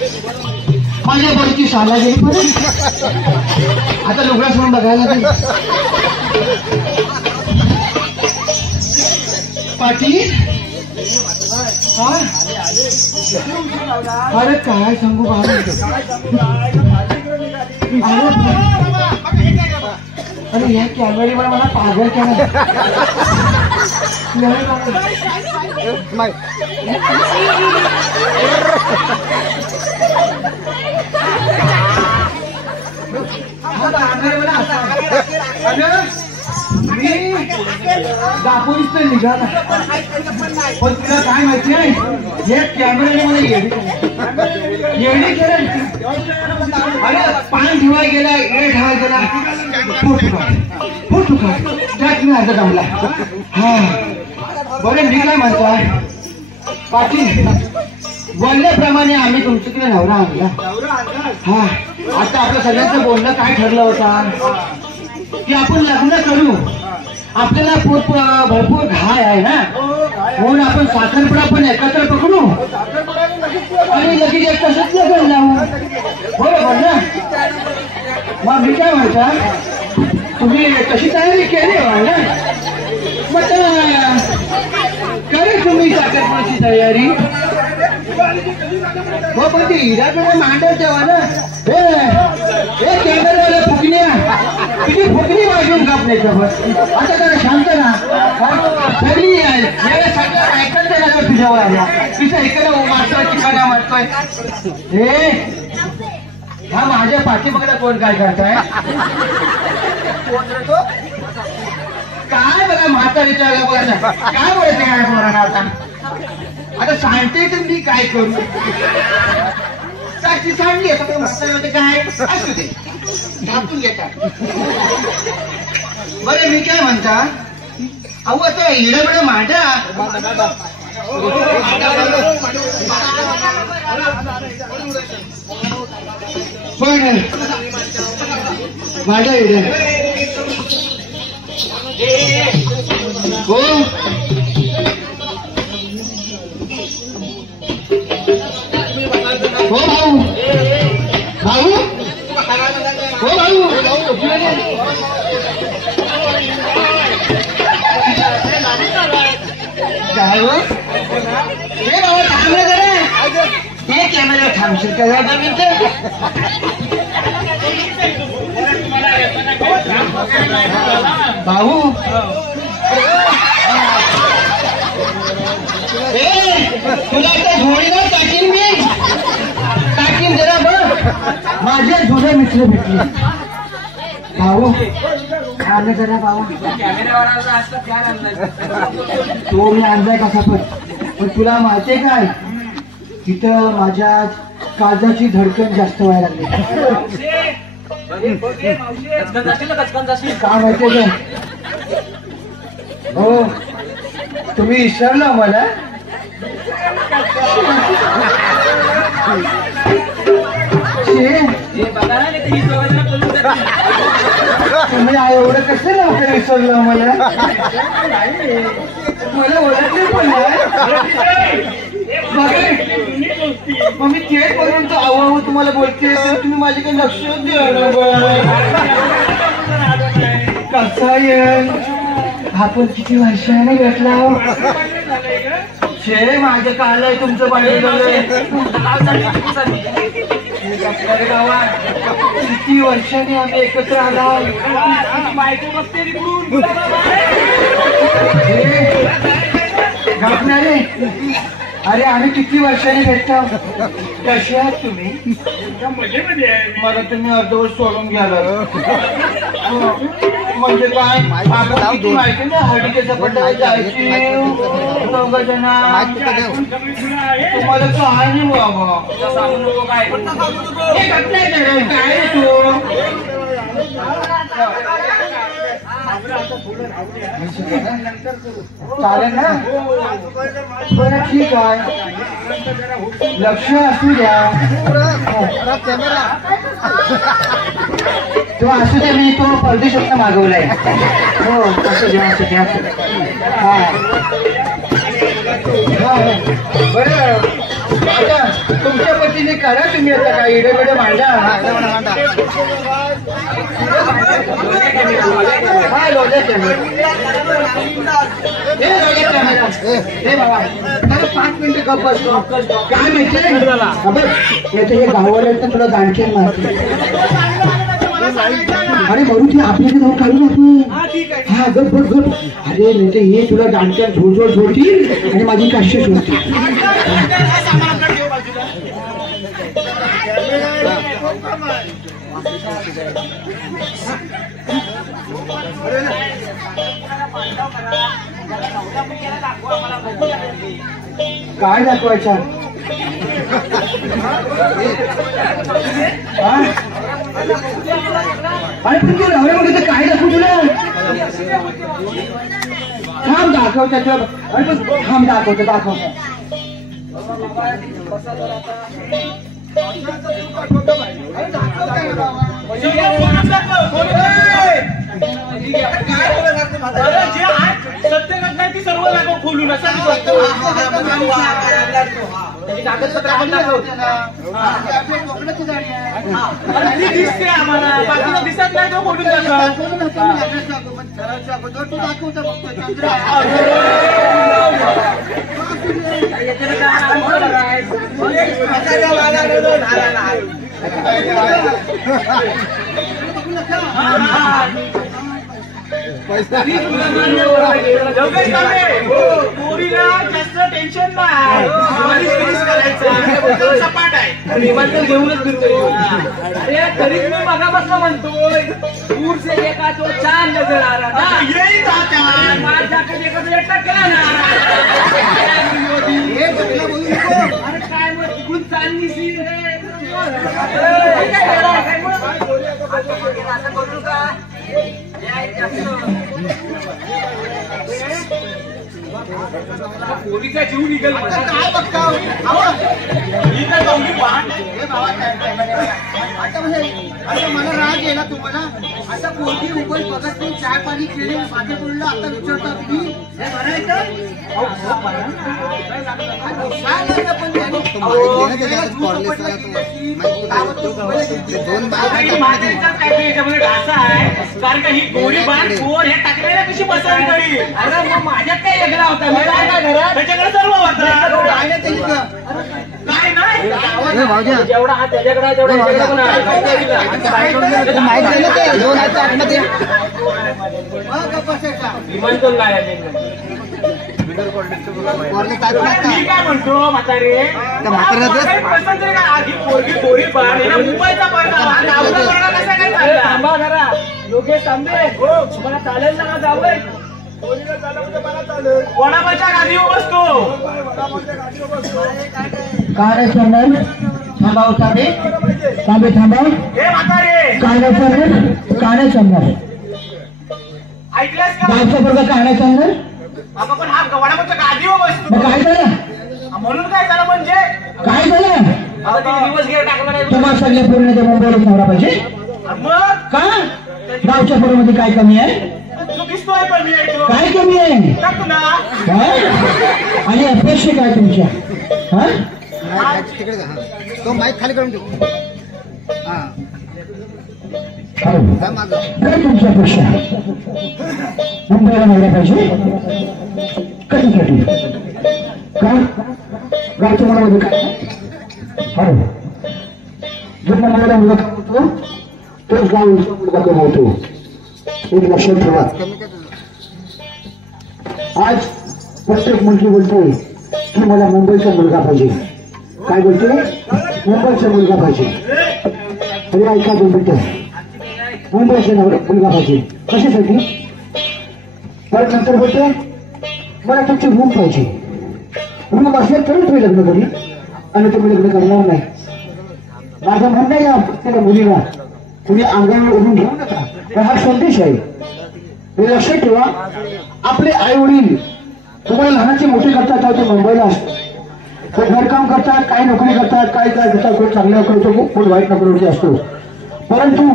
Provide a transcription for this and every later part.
माझ्या बरची शाला गेली परत आता लुगडा सोडून बघायला लागेल. पाटील अरे काय सांगू बाबा अरे या कॅमेरे मला पागल केला. दापोलीच निघाला पण तुला काय माहिती आहे हे कॅमेऱ्याने मला येणे केलं. अरे पान ठेवाय गेला एड ठेवाय गेला फोटो काढ त्यात मी अर्धा जमला. हा बरे मी काय म्हणतोय पाटील बोलल्याप्रमाणे आम्ही तुमच्याकडे नवरा आणला. हा आता आपलं सगळ्यांचं बोलणं काय ठरलं होता की आपण लग्न करू. आपल्याला भरपूर घाय आहे ना म्हणून आपण साखरपुडा पण एकत्र पकडू आणि लगेच एक तसंच लग्न लावू. बरोबर ना. मग मी काय म्हणता तुम्ही कशी तयारी केली ना मग करे तुम्ही साखरपुड्याची तयारी. हो पण ती हिराकडे मांडव तेव्हा ना हे कॅमेरावाला फुकण्या तुझी फुकणी वाजवून कापण्याच्यावर आता जरा शांत ना. सगळी सगळं ऐकत नाही तुझ्यावर आल्या तुझं इकडे मारतोय तिकडे मारतोय. हे हा माझ्या पाठीमागला कोण काय करताय काय बघा म्हातारीच्या बघा काय बोलायचं काय पोरांना आता आता सांगते तर मी काय करू. साक्षी सांगली होते काय असू दे ढापून घेतात. बरं मी काय म्हणता अहो आता हिडबड मांडा पण माझ्या हिड हो हो भाऊ भाऊ हो भाऊ काय हो हे बाबा थांबलं जरा हे कॅमेऱ्यावर थांबशील का जरा मिनिट. भाऊ तुला आता झोळीला टाकीन मी टाकीन जरा बघ माझे जुने मित्र भेटले. भाऊ खाणं जरा भाऊ तो मी आणलाय कसा पण पण तुला माहितीये काय, तिथं माझ्या काळजाची धडकन जास्त व्हायला लागली. काय माहितीये काय, हो तुम्ही विसरला मला. तुम्ही एवढं कसं लवकर विसरलं मला. मला ओळखले पण मग मी थेट करून तो आव तुम्हाला बोलते, तुम्ही माझ्याकडे लक्ष द्या. कसा येईल आपण किती वर्षाने भेटला. शे माझ्या कालय तुमचं पाणी झालंय. किती वर्षांनी आम्ही एकत्र आला. घटणारे अरे आम्ही किती वर्षांनी भेटतो. कसे आहात तुम्ही. मला तुम्ही अर्धवट सोडून घ्याला. म्हणजे काय माहिती नाही. हळदीच्या पटाला जायची दोघ जण. तुम्हाला काय नाही बाबा. काय तू चालेल ना. बरं ठीक आहे, लक्ष असू द्या. तो असू द्या, मी तो परदेशातनं मागवलाय. हो असू द्या असू द्या. हा बरं आता तुमच्या पतीने करा तुम्ही आता काय इडे बिडे मांडा. हा लोजा कॅमेरा. हे बाबा 5 मिनिटं गप्प बसतो. काय माहितीये हे गावाला तर तुला दाणकेन मारते. अरे म्हणून ती आपल्याला जाऊन काढू आपण. हा गप गप गप. अरे नाही तर हे तुला दाणक्यात झोडझोड झोडतील आणि माझी काश्य सोडतील. काय दाखवायच्या. अरे पण तू नवऱ्यामध्ये काय दाखवू तुला. थांब दाखवतात. अरे पण थांब दाखवतो दाखवतो. सत्य घटना ती सर्व दाखव खोलून कागदपत्र आपण दिसते आम्हाला. बाकीचं दिसत नाही तो खोलून पोरीला जास्त टेन्शन नाही. सपाट आहे घेऊनच फिरतोय. अरे तरीच मी मगापासून म्हणतोय दूर से देखा तो चांद नजर आ रहा. माझ्याकडे टाकला ना. अरे काय मग तिकडून चांदणी सी पोरीचा जीव निघेल. काय बघता आता मला राग गेला तुम्हाला. आता पोरगी उभं बघत नाही. चाय पाणी केले माझ्या पोरीला आता विचारता तुम्ही. कारण का ही गोळी बाण पोर हे टाकलेल्या कशी बसावी तरी. अरे मग माझ्यात काय वेगळा होता. मी काय घरात त्याच्याकडे सर्व होता. काय नाही जेवढा हा त्याच्याकडे तेवढा विमानतळ काय काय म्हणतो म्हातारे. आधी पोरगी गोळी बाण मुंबईचा परिणाम. लोकेश तांबे तुम्हाला चालेल ना जावं. वडापावच्या गादीवर बसतो. काय रे चंदन थांबाव तांबे तांबे थांबाव हे म्हातारे काय रे चंदन काय रे चंदन ऐकलंस का? गावचा वर्ग काय रे चंदन अगं पण हा वडापावच्या गादीवर बसतो. मग काय झालं म्हणून काय झालं म्हणजे काय झालं आता तिने दिवस गेला टाकला नाही. तुम्हाला सगळे पूर्ण ते मुंबईला नवरा पाहिजे मग का गावच्या पोरामध्ये काय कमी आहे तू दिसतोय पण मी ऐकतो. काय कमी आहे टाकतो ना. काय? आणि अपेक्षा काय तुमच्या हा तिकडे जा. तो माईक खाली करून ठेव. हा जा मागं. काय तुमच्या अपेक्षा मुंबईला नवरा पाहिजे कशासाठी का गावच्या मुलामध्ये काय हो जो मुलाला मुलगा कमवतो तोच गावचा मुलगा कमवतो एक लक्षात ठेवा. आज प्रत्येक मुलगी बोलतोय की मला मुंबईचा मुलगा पाहिजे. काय बोलते मुंबईचा मुलगा पाहिजे. अरे ऐका 2 मिनिटं मुंबईचा मुलगा पाहिजे कशासाठी परत नंतर बोलते मला तुमची रूम पाहिजे. रूम असेल तरच तुम्ही लग्न करी आणि तुम्ही लग्न करणार नाही. माझं म्हणणं आहे या प्रत्येक मुलीला तुम्ही अंगावर उभून घेऊ नका पण हा संदेश आहे. हे लक्षात ठेवा आपले आई वडील तुम्हाला लहानाचे मोठे करतात तेव्हा ते मुंबईला असतात ते घरकाम करतात काही नोकरी करतात काय काय करतात कोण चांगली नोकरी होतो कोण वाईट नोकरीवरती असतो. परंतु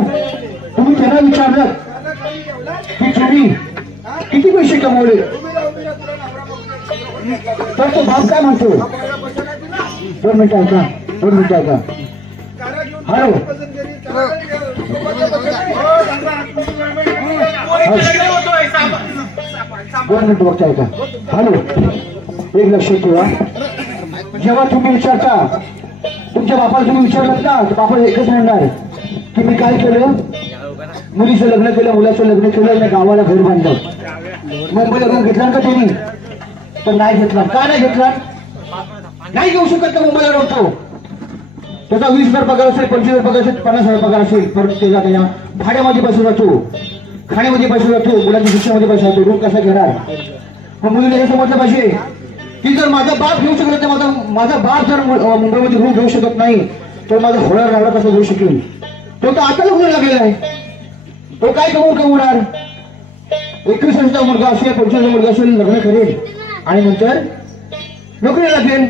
तुम्ही त्यांना विचारलं की तुम्ही किती पैसे कमवले तर तो बाप काय म्हणतो 2 मिनिटं ऐका 2 मिनिटं ऐका हॅलो दोन मिनिट बघता ऐका हॅलो एक लक्षात ठेवा जेव्हा तुम्ही विचारता तुमच्या बापाला तुम्ही विचारलात ना तर बापा एकच म्हणणार की मी काय केलं मुलीचं लग्न केलं मुलाचं लग्न केलं आणि गावाला घर बांधलं. मुंबईला लग्न घेतला का त्यांनी पण नाही घेतला. का नाही घेतला नाही घेऊ शकत का मुंबईला राहतो त्याचा 20,000 पगार असेल 25,000 पगार असेल 50,000 पगार असेल परत त्याच्या भाड्यामध्ये पैसे जातो खाण्यामध्ये पैसे जातो मुलाच्या शिक्षणामध्ये पैसे जातो. रूम कसा घेणार मग मुलीने हे समजलं पाहिजे की जर माझा बाप घेऊ शकत नाही माझा बाप जर मुंबईमध्ये रूम घेऊ शकत नाही तर माझा होणार राहणार कसं घेऊ शकेल. तो तर आता लग्न लागलेला आहे तो काय कमवणार 21 वर्षाचा मुलगा असेल 25 वर्षाचा मुलगा असेल लग्न करेल आणि नंतर नोकरी लागेल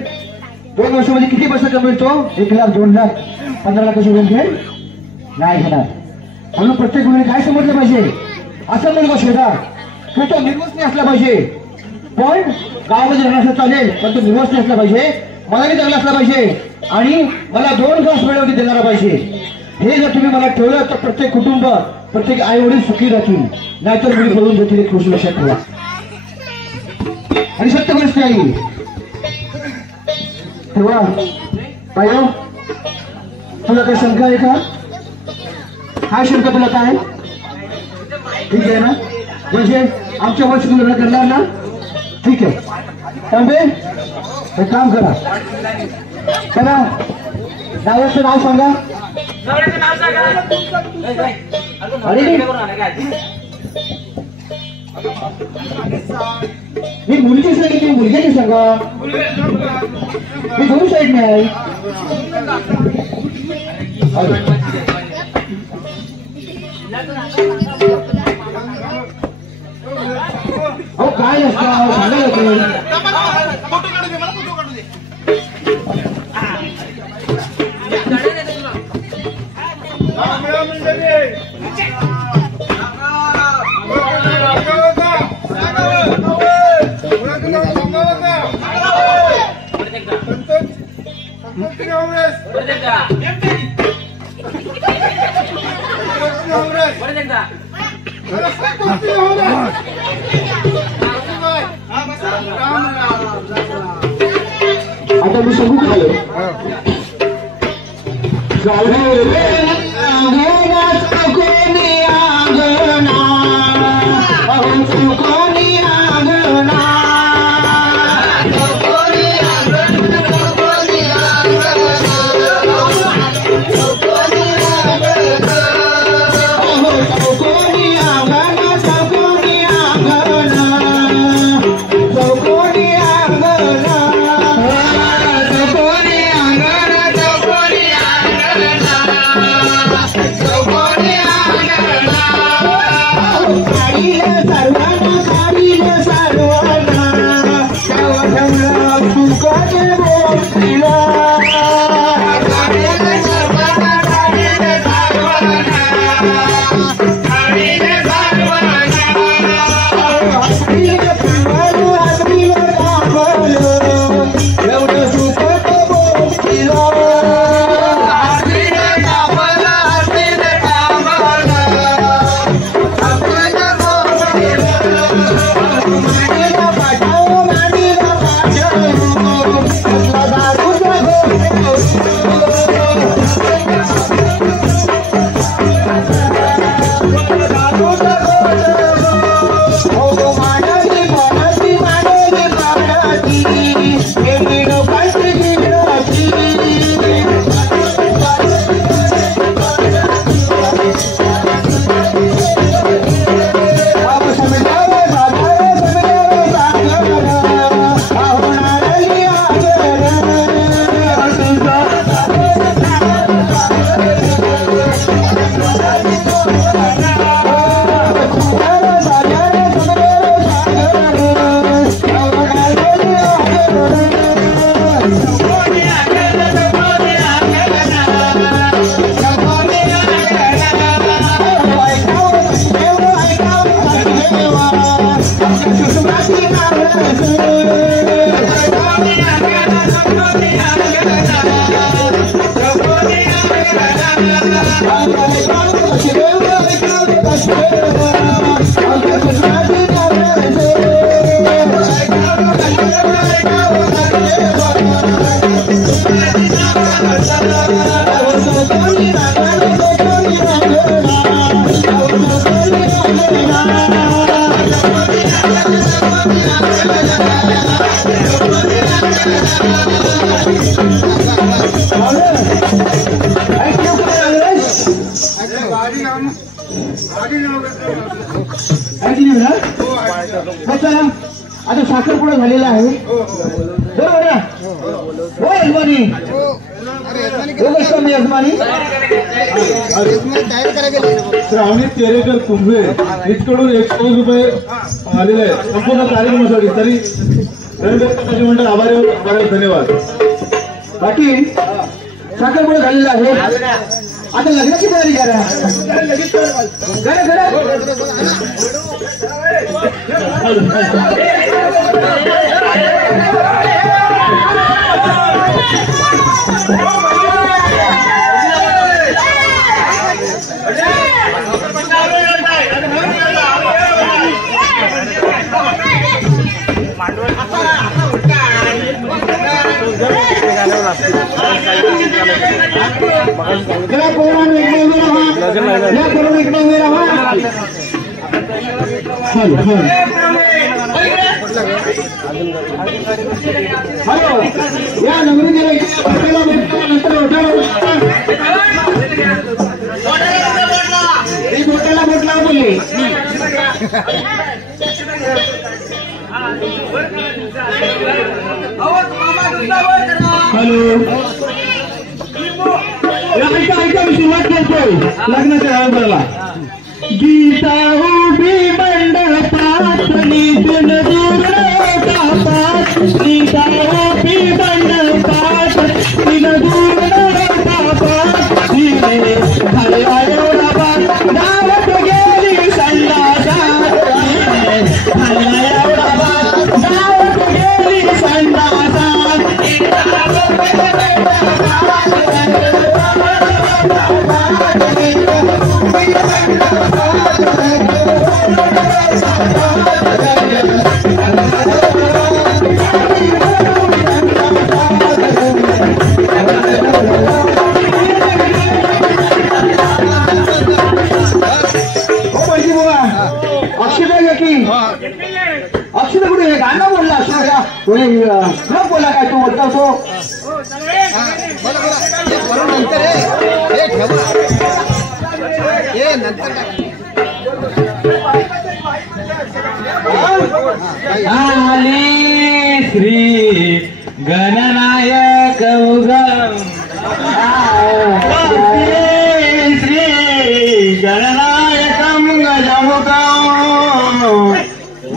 2 वर्षामध्ये किती पैसा कमवेल तो 1 लाख 2 लाख 15 लाखाची रूम घेईल नाही घेणार. म्हणून प्रत्येक मुलीने काय समजलं पाहिजे असा मुलगा शोधा की तो निर्वसनी असला पाहिजे पण गावामध्ये राहण्याचं चालेल पण तो निर्वसनी असला पाहिजे मनाने चांगला असला पाहिजे आणि मला 2 घास वेळेवरती देणारा पाहिजे. हे जर तुम्ही मला ठेवलं तर प्रत्येक कुटुंब प्रत्येक आई वडील सुखी राहतील नाहीतर मुली बोलून देतील एक गोष्ट लक्षात ठेवा. आणि सत्य गोष्ट आहे तेव्हा पाहिजे तुला काही शंका आहे का काय शंका तुला काय ठीक आहे ना म्हणजे आमच्या वर्षी तू लग्न करणार ना ठीक आहे तांबे हे काम करा चला गावाचं नाव सांगा अरे मी मुलीची सांगितली मुलग्याची सांगा मी 2 साईडने आहे. अहो काय असतं सांगायला आता मी सांगू काय आता साखरपुडा झालेला आहे बरोबर ना हो यजमानी यजमानी श्रावणी तेरेकर कुंभे इथकडून 100 रुपये आलेले आहेत संपूर्ण कार्यक्रमासाठी तरी मंडळ आभारी धन्यवाद. पाटील साखरपुडा झालेला आहे आता लग्नाची तयारी करा हॅलो या नगरी बोटाला बोटला बोलले हॅलो ऐका मी सुरुवात करतोय लग्नाच्या आयोजनाला गीता उभी मंडपात निधून दूर कापात गीता उभी मंडपात निधून दूर कापात तिने हलवा एवढा बात गावात गेली संडासात हलवा एवढा बात गावात गेली संडासात अक्षय कुठे गाणं बोलला अक्षय न बोला काय तू बोलता तो आली श्री गणनायक उगम श्री गणनायकम गजमुखम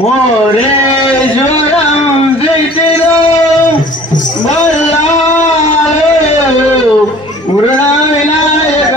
मोरेश्वरम जयतिरम बल्लारो पूर्णविनायक